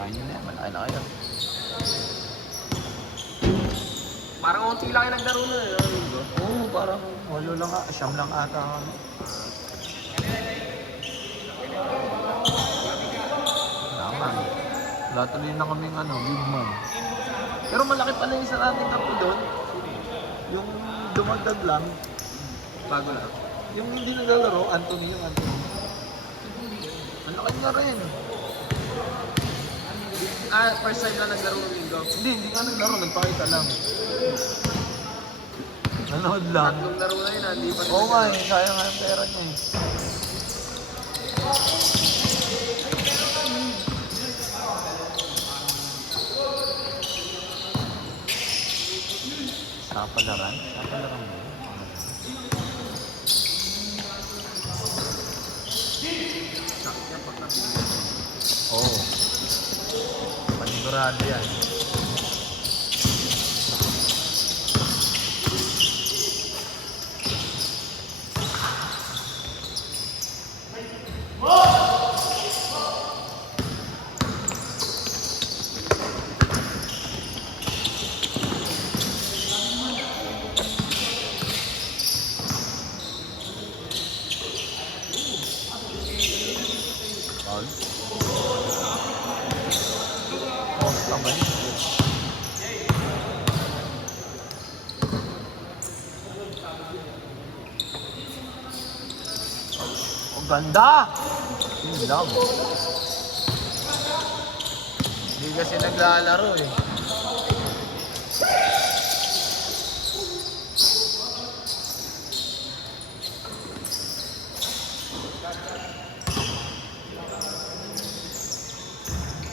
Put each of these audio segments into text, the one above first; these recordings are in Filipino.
Kanya na yan, malaki na kayo. Parang unti lang yung naglaro na eh. Oo, parang walo lang siyam lang ata kami. Naman. Wala tuloy na kaming big man. Pero malaki pala yung sa ating kapo doon. Yung dumagdag lang. Bago lang. Yung hindi naglalaro, Anthony. Ang laki nga rin. First time na naglaro ng linggo. Hindi nga naglaro, nagpakita lang. Nanood lang. Tatlong laro na yun, hindi pa rin. Oo nga eh, sayang nga yung pera niya eh. Sapalaran? Sapalaran mo yun? Sakya pag natin. Oo. Panigurado yan. Paul? Post lang ba yun? Ang ganda! Yung lang. Hindi kasi naglalaro eh.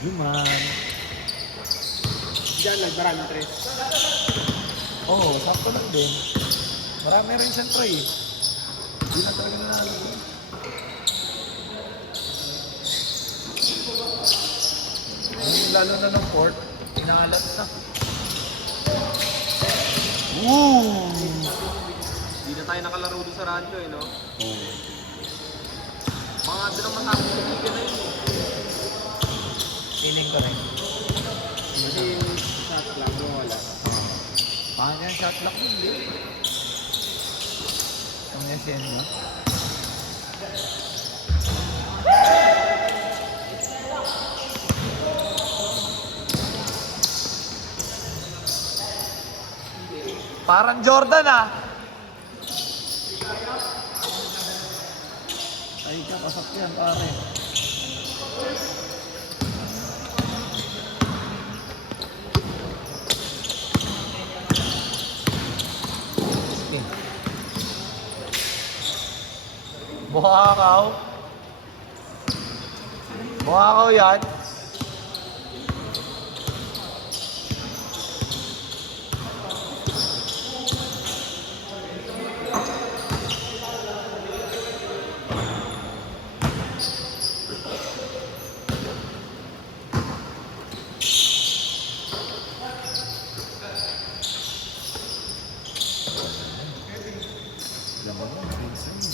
Yuman. Diyan, nagbarami tres. Oo, sakto lang din. Marami rin siyang try eh. Hindi na talaga nalalo. Lalo na ng port, inalat na. Woo! Hindi na tayo nakalaro doon sa radyo eh, no? Oo. Mga doon ang matapos sa liga na yun eh. Feeling ko rin. Kasi yung shot lang, wala. Paano yung shot lock mo? Hindi. Ang yasin mo? Parang Jordan ah! Ay, kapasok yan pare. Buhakaw. Buhakaw yan. Laman mo, pinsan mo.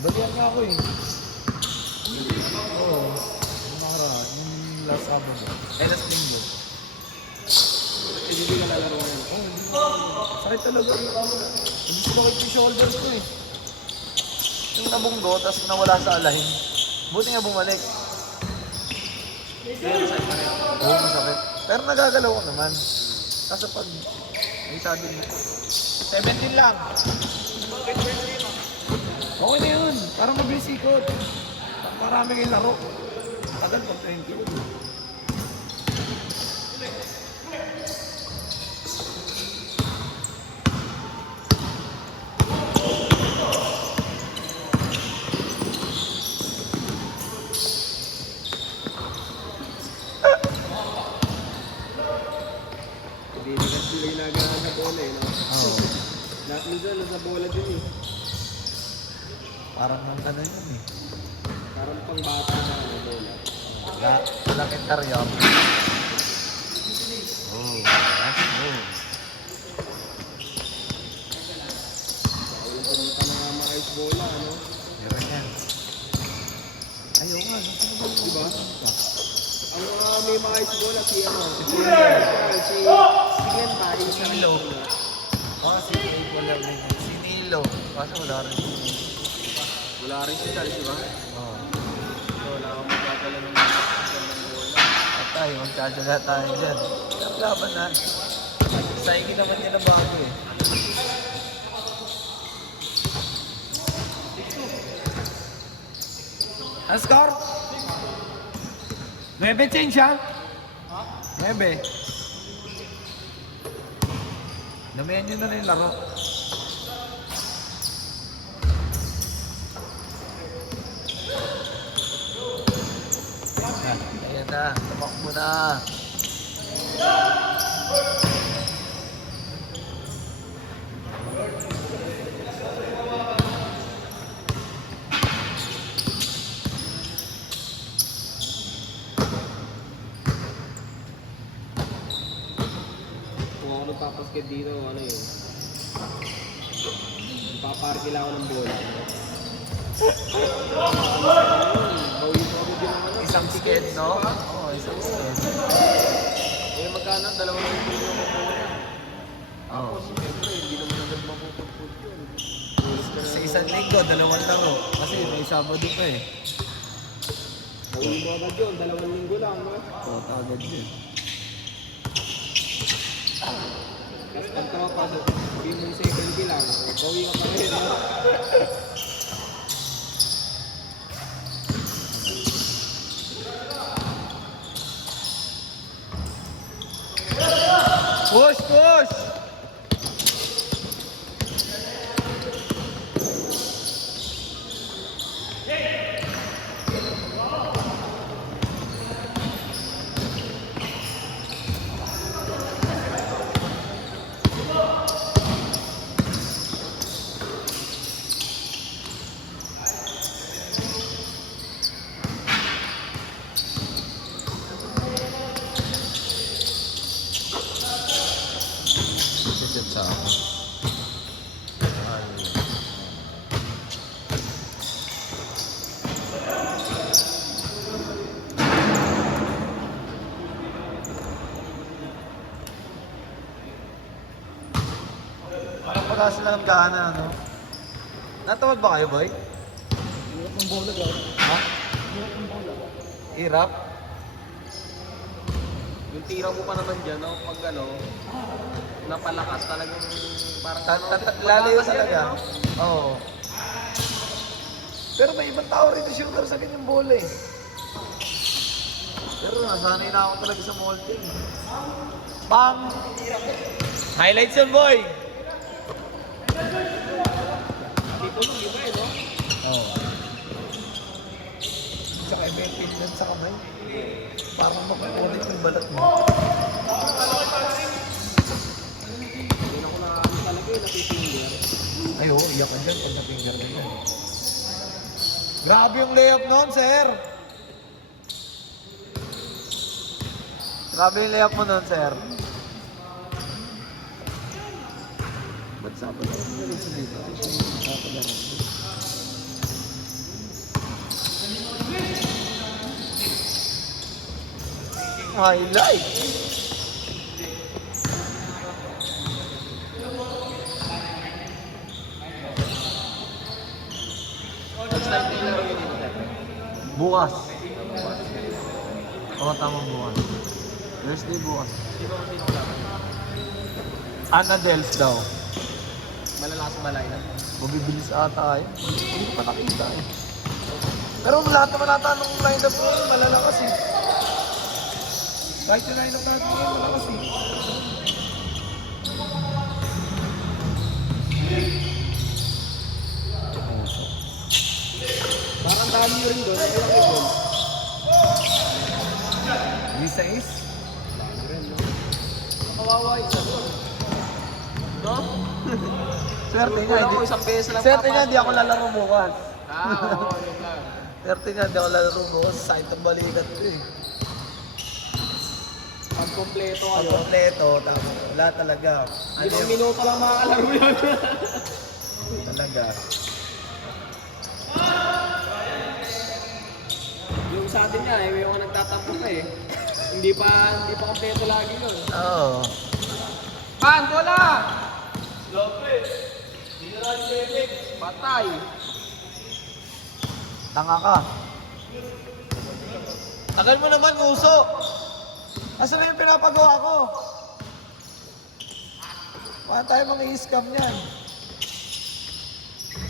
Balihan nga ako eh. Oo. Yung nakaraan, yung last Sabado. Last Linggo. Hindi ka lalaro ngayon. Oo, hindi ko. Sakit talaga. Hindi ko bakit yung shoulders ko eh. Yung nabunggo, tapos nawala sa alahin. Buti nga bumalik. Kaya saan pa rin. Oo, masakit. Pero nagagalaw ko naman. Kaso pag may sabi mo, 17 lang. Okay na yun. Parang mabilis ikot. Marami kayong laro. Tagal pag 20. Hindi ka sila ginagawa sa bola eh, no? Oo. Lahat mo dyan, nasa bola din eh. Parang nang ganun yun eh. Parang pang bata na ang bola. Malapit ka rin yun. Oh, that's good. si Bola, si ano. Si Glenn ba? Yung sa Nilo. Si Nilo lang din. Si Nilo. Kaso wala rin. Wala rin si Charles, di ba? Oo. So, wala akong magdadala ng bola. At tayo, magkadala tayo dyan. Ang laban na. Saigi naman niya na bago eh. Ang score? 9 change ha? 9. Damihan nyo na rin yung laro. Ayan na, tumakbo na. Kung ako nagpapasket dito, ano yun? Paparkil ako ng bola. Bawi ko ako din ng ano. Isang sked, no? Oo, isang sked. Eh, magkano? 2 billion ko bola. Oo. Siyempre, hindi naman agad mapupulpul yun. Sa isang linggo, 2 laro. Kasi may Sabado pa eh. Bawi mo agad yun, 2 linggo lang. No? Oo, agad yun. Tapos pagkakapasok, sabihin mo yung second kill lang. Bawi ka pa rin. No? Push, push! Sisit sa ako. Parang wala silang gana, ano? Natawag ba kayo, boy? Hirap ng bola daw. Ha? Hirap ng bola. Hirap? Yung tira mo pa naman dyan, no? Pag ano, napalakas talagang parang Lalayo malakas yan, talaga. no? Oo. Pero may ibang tao rin na shooter sa ganyang bola eh. Pero nasanay na ako talaga sa molting. Bang! Highlights yun, boy! Dito lang, iba eh, no? Oo. Tsaka may pinlan sa kamay. Parang makukulit yung balat mo. Hindi ako na ano talaga eh, napipinger. Ay, oo, iyak ka dyan pag na-finger ka dyan. Grabe yung layup noon, sir! Grabe yung layup mo noon, sir. Ba't sa pa lang galing sa dito? Sa pa lang. Highlight! Next time na laro yun dito, sir. Bukas. Oo, tama bukas. Thursday bukas. Sino lang? Ana Dels daw. Malalakas malay na. Mabibilis ata yun. Hindi ko pa nakita eh. Pero lahat naman ata nung line-up ko yun, malalakas eh. Kahit yung line-up natin yun, malalakas eh. Parang dami nyo rin doon. Ano lang yun doon? Lisa is? Dami rin, no? Kawawa isa doon. No? Swerte niya, Wala ko hindi. isang beses lang Swerte niya, papasok. di ako lalaro bukas. Oo, yun lang. Swerte niya, di ako lalaro bukas. Side ng balikat ko eh. Pag kompleto Pag kayo, kompleto, tama. Wala talaga. Ano 5 yung minuto lang makakalaro yun. talaga? Yung sa atin niya, eh, may mga nagtatampo pa eh. Hindi pa kompleto lagi yun. Oo. Pan, bola! Lopez! General Bebek! Patay! Tanga ka. Tagal mo naman, Muso. Asa na yung pinapagawa ko? Baka tayo mga i-scam niyan.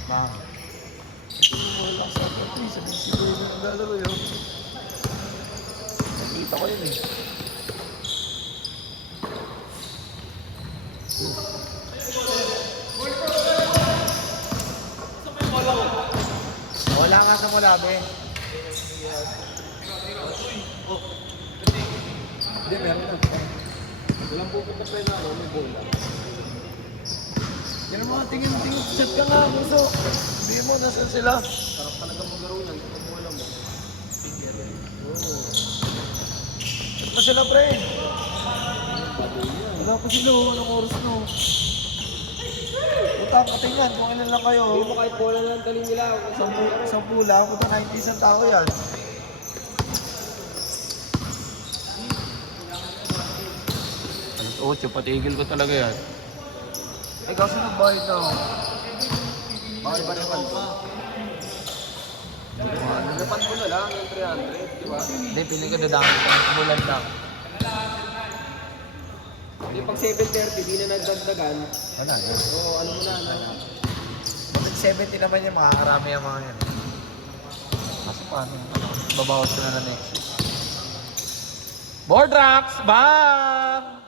Bang. Wala sa akin. Sabi na naglalaro yun. Nakita ko yun eh. Wala nga sa mulabi. Hindi, meron na. Walang pupunta pa yun ako, may bola. Yan ang mga tingin-tingin. Chat ka nga, Muso. Sabihin mo, nasan sila? Sarap talaga maglaro yan, kapag bola mo. Chat pa sila, pre. Baboy yan. Wala pa sila, anong oras no? Puta, patingan, kung ilan lang kayo. Hindi mo kahit bola lang taling nila. Sampu lang, puta 90 ang tao yan. Alas 8, patigil ko talaga yan. Eh, kaso nagbayad na ako. Bakit ba naman ba? Napan mo na lang yung 300, di ba? Hindi, piling ko dadami ka ng bulan lang. Hindi pag 7:30, di na nagdagdagan. Wala, yun. Oo, ano mo na, ano. Pag 70 naman yan, makakarami ang mga yan. Kaso paano? Babawas ko na na next week. Board rocks, bang!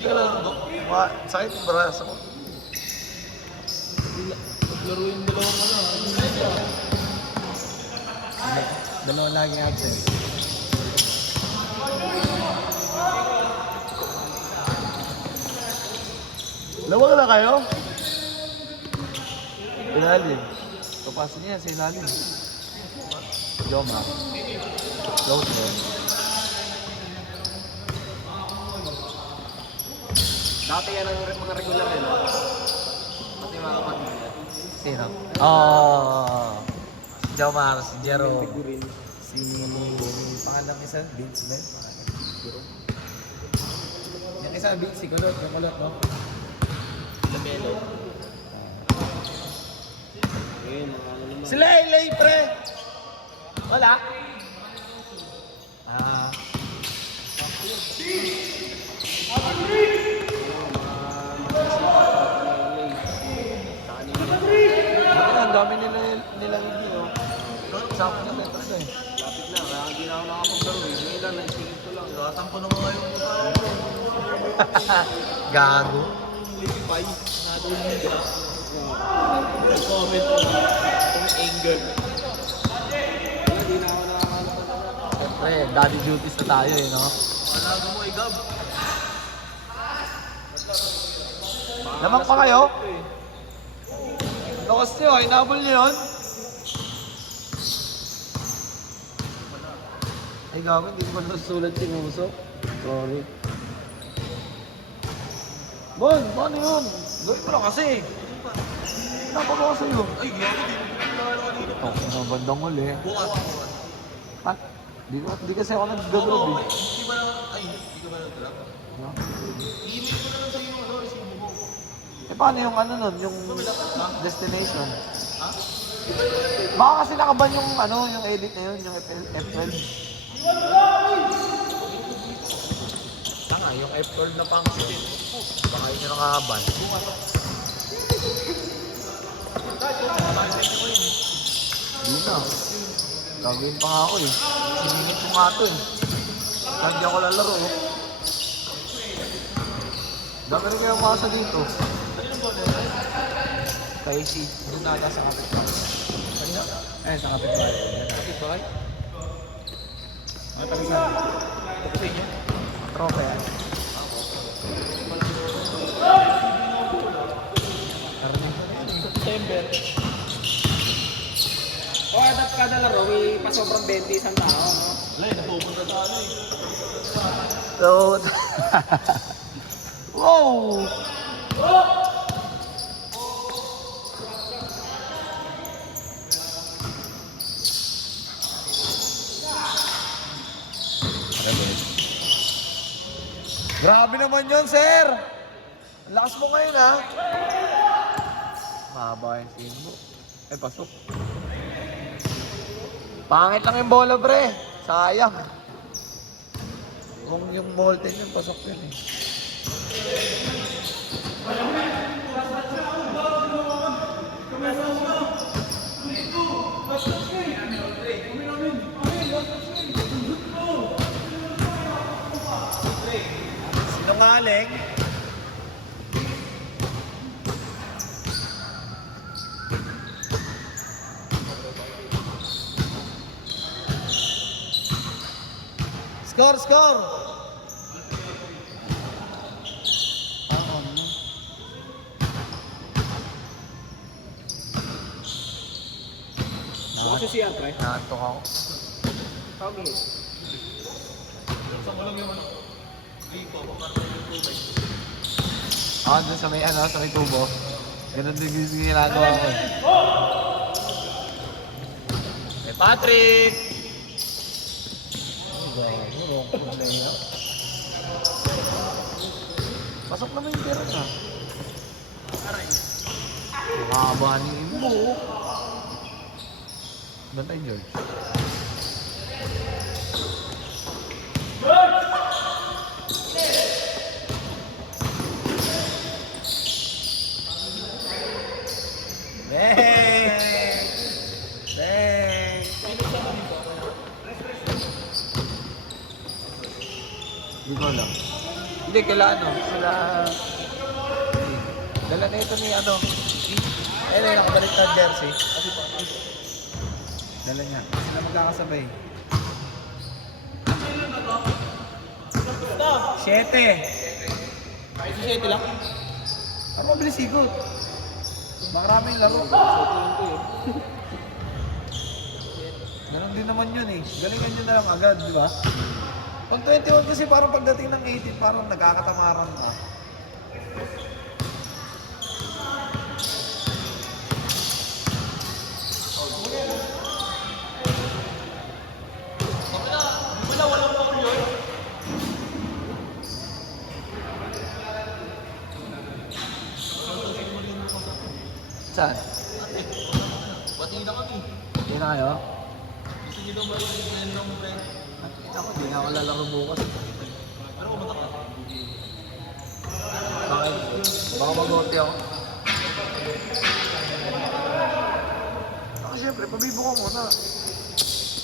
Hindi ka lang, sakit yung braso ko. Laro yung dalawang ano. Dalawang laging absent. Lawag na kayo? Ilalim. Papasin niya sa ilalim. Joma. Close door. Dati yan ang mga regular eh, no? Pati mga kapatid niya. Sino? Oh, si Jomar, si Jero, Figurin. si pangalan isa, Vince Ben. Yung isa, Vince, si Kulot, yung Kulot, no? Lamelo. Ayun, mga ano naman. Si Laylay, pre! Wala? Ah, ang dami nila hindi, oh. Sakto na tayo talaga eh. Lapit na, kaya hindi na ako nakapaglaro eh. Ngayon lang, naisingit ko lang. Gatampo naman ngayon ko tayo. Gago. Pay, nadulong ka. Comment mo. Kung anger. Hindi na ako nakakalap na. Siyempre, daddy duties na tayo eh, no? Wala mo, Igab. Lamang pa kayo? Lakas niyo, inabol niyo yun? Ay gago, hindi ko pa nasusulat si Muso. Sorry. Bon, paano yun? Gawin mo na kasi. Napagawa sa'yo. Ay, gago, di ko na bandang huli. Bukas. Ha? Di kasi ako nag-drop eh. Hindi ba na, ay, hindi ka ba nag-drop? No? I-email ko na lang sa'yo yung resibo mo. Eh paano yung ano nun, yung destination? Ha? Baka kasi nakaban yung ano, yung edit na yun, yung F12. Tanga, yung F12 na pang sitin. Baka yun yung nakaban. Hindi na. Gagawin pa nga ako eh. Siningit ko nga ito eh. Hindi ako lalaro eh. Dami rin kayong masa dito. Kay si, doon na sa kapitbahay. Eh, sa kapitbahay. Kapit-bahay? Ano tayo sa? Kapit niya? Tropa yan. September. O, kada laro, may pasobrang 20 isang tao, no? Wala eh, napupunta sa ano eh. So, wow! Grabe naman yun, sir! Ang lakas mo ngayon, ha? Mahaba yung sin mo. Ay, pasok. Pangit lang yung bola, pre. Sayang. Kung yung Molten yun, pasok yun eh. Sinungaling. Score, score! Bukas si Sian, pre. Nakatok ako. Kami. Doon sa may ano, sa may tubo. Ganun din yung ginagawa ko. Hey, Patrick! Pasok naman yung pera niya. Mahaba ni Imbo. Bantay, George. Hindi ko alam. Hindi, kaila ano, sila... Dala na ito ni ano. Ayun na, nakabalik na jersey. Dala niya. Sila magkakasabay. 7. Ay, si 7 lang. Ano mabilis ikot? Maraming laro. Ganon din naman yun eh. Galingan nyo na lang agad, di ba? Pag 21 kasi parang pagdating ng 18, parang nagkakatamaran ka. Saan? Pati na kami. Hindi na kayo? Gusto nyo daw marinig ng friend. Ako, hindi na ako lalaro bukas. Pero kumatak ka. Bakit? Baka mag-OT ako. Ako syempre, pabibo ko muna.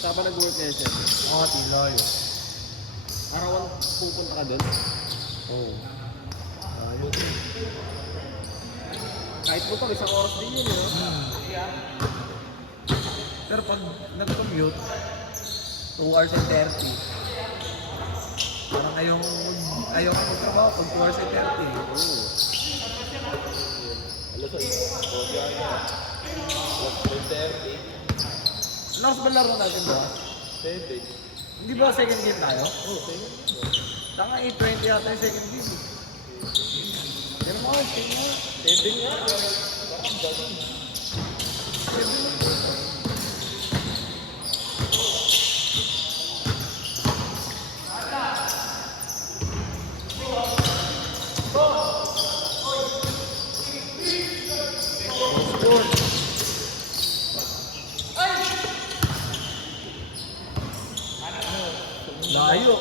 Saan ba nag-work niya siya? Mga tilayo. Arawan pupunta ka doon? Oo. Ayun. Kahit mo to, isang oras din yun, no? Pero pag nag-commute, 2 hours and 30. Parang ayaw ko magtrabaho pag 2 hours and 30. Alas 8. O, diyan na. Alas 3:30. Last ba laro natin ba? 7. Hindi ba second game tayo? Oo, 7. Tanga 8:20 yata yung second game. Pero mo, tingnan. 7 nga. Parang ganun. Layo.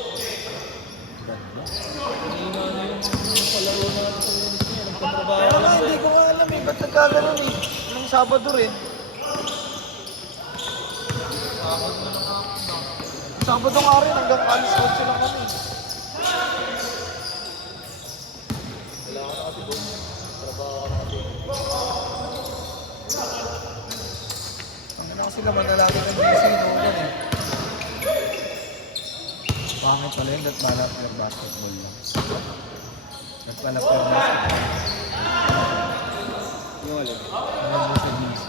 Pero nga, hindi ko nga alam eh. Ba't nagkaganon eh? Nung Sabado rin. Sabado nga rin, hanggang alis 8 lang kami. Wala ka na kasi doon. Trabaho ka na kasi. Ang na kasi naman lalaki ng DC noon yan eh. Pangit pala yun, at balap ng basketball lang. Nagpalap ng basketball. Yung alin. Ano mo sa DC?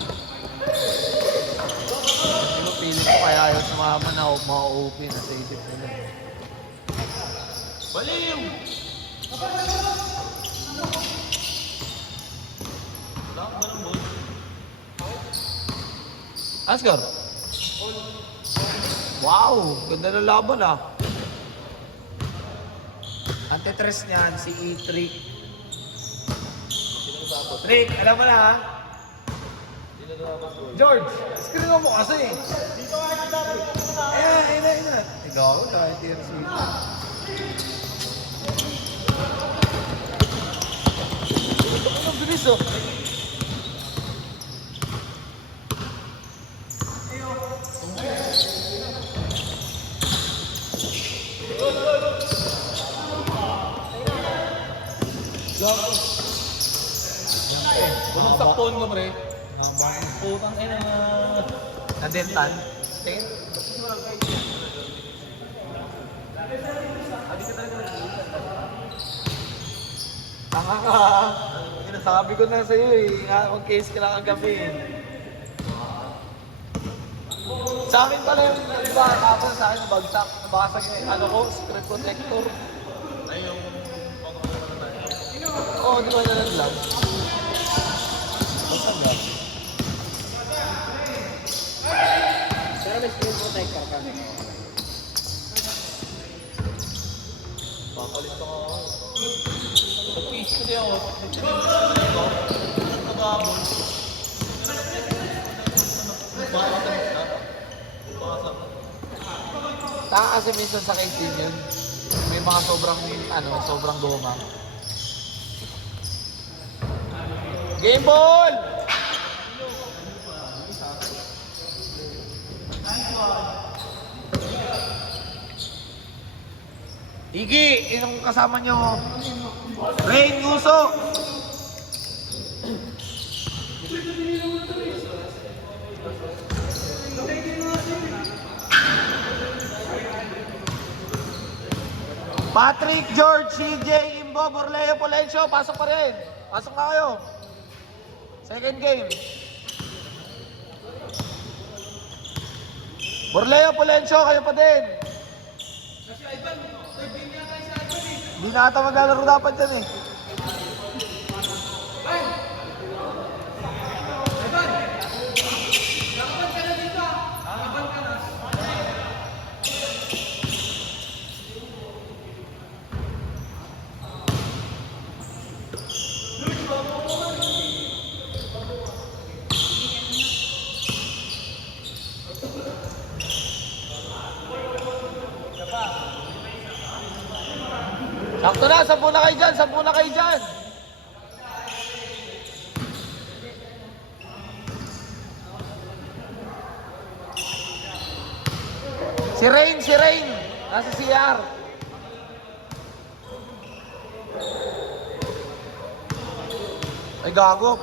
Hindi mo pilit ko kaya ayaw sumama na ma-open na sa isip nila. Baliw! Wala akong ganun, boy. Asgar! Wow! Ganda ng laban ah. Antitres niyan, si Trick. Trick, alam mo na ha? George, screen mo kasi. Dito ka kita, ina. Ikaw, kahit yung sweet. Ang bilis oh. Bumagsak phone ko, pre. Putang ina. Nadentan. Tanga ka. Sabi ko na sa'yo eh. Mag-case ka lang kagabi. Sa akin pala yung iba, tapos sa akin nabagsak. Nabasag yung ano ko, screen protector. Ay, yung Oo, di ba nalaglag? Basag ah. Pero may screen protector ka. papalit ko ako. Nag-case kasi ako. Nag-abol. Taka kasi minsan sa case din yun. May mga sobrang goma. Game ball! Iggy, yung kasama nyo. Rain Uso. Patrick, George, CJ, Imbo, Borleo, Polencio, pasok pa rin. Pasok na kayo. Second game. Borleo, Polencio, kayo pa din. Hindi na ata maglalaro dapat dyan eh. Sakto na, 10 na kayo dyan, 10 na kayo dyan. Si Rain, nasa CR. Ay gago,